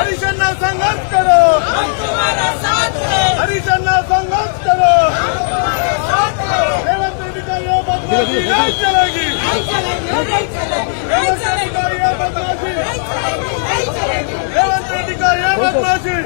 हरिशन्ना संघर्ष करो, हम तुम्हारा साथ हैं। हरिशन्ना संघर्ष करो, रेवंत रेड्डी का ये बदमाशी नहीं चलेगी, नहीं चलेगी, नहीं चलेगी, रेवंत रेड्डी का ये बदमाशी, नहीं चलेगी, नहीं चलेगी, रेवंत रेड्डी का ये बदमाशी।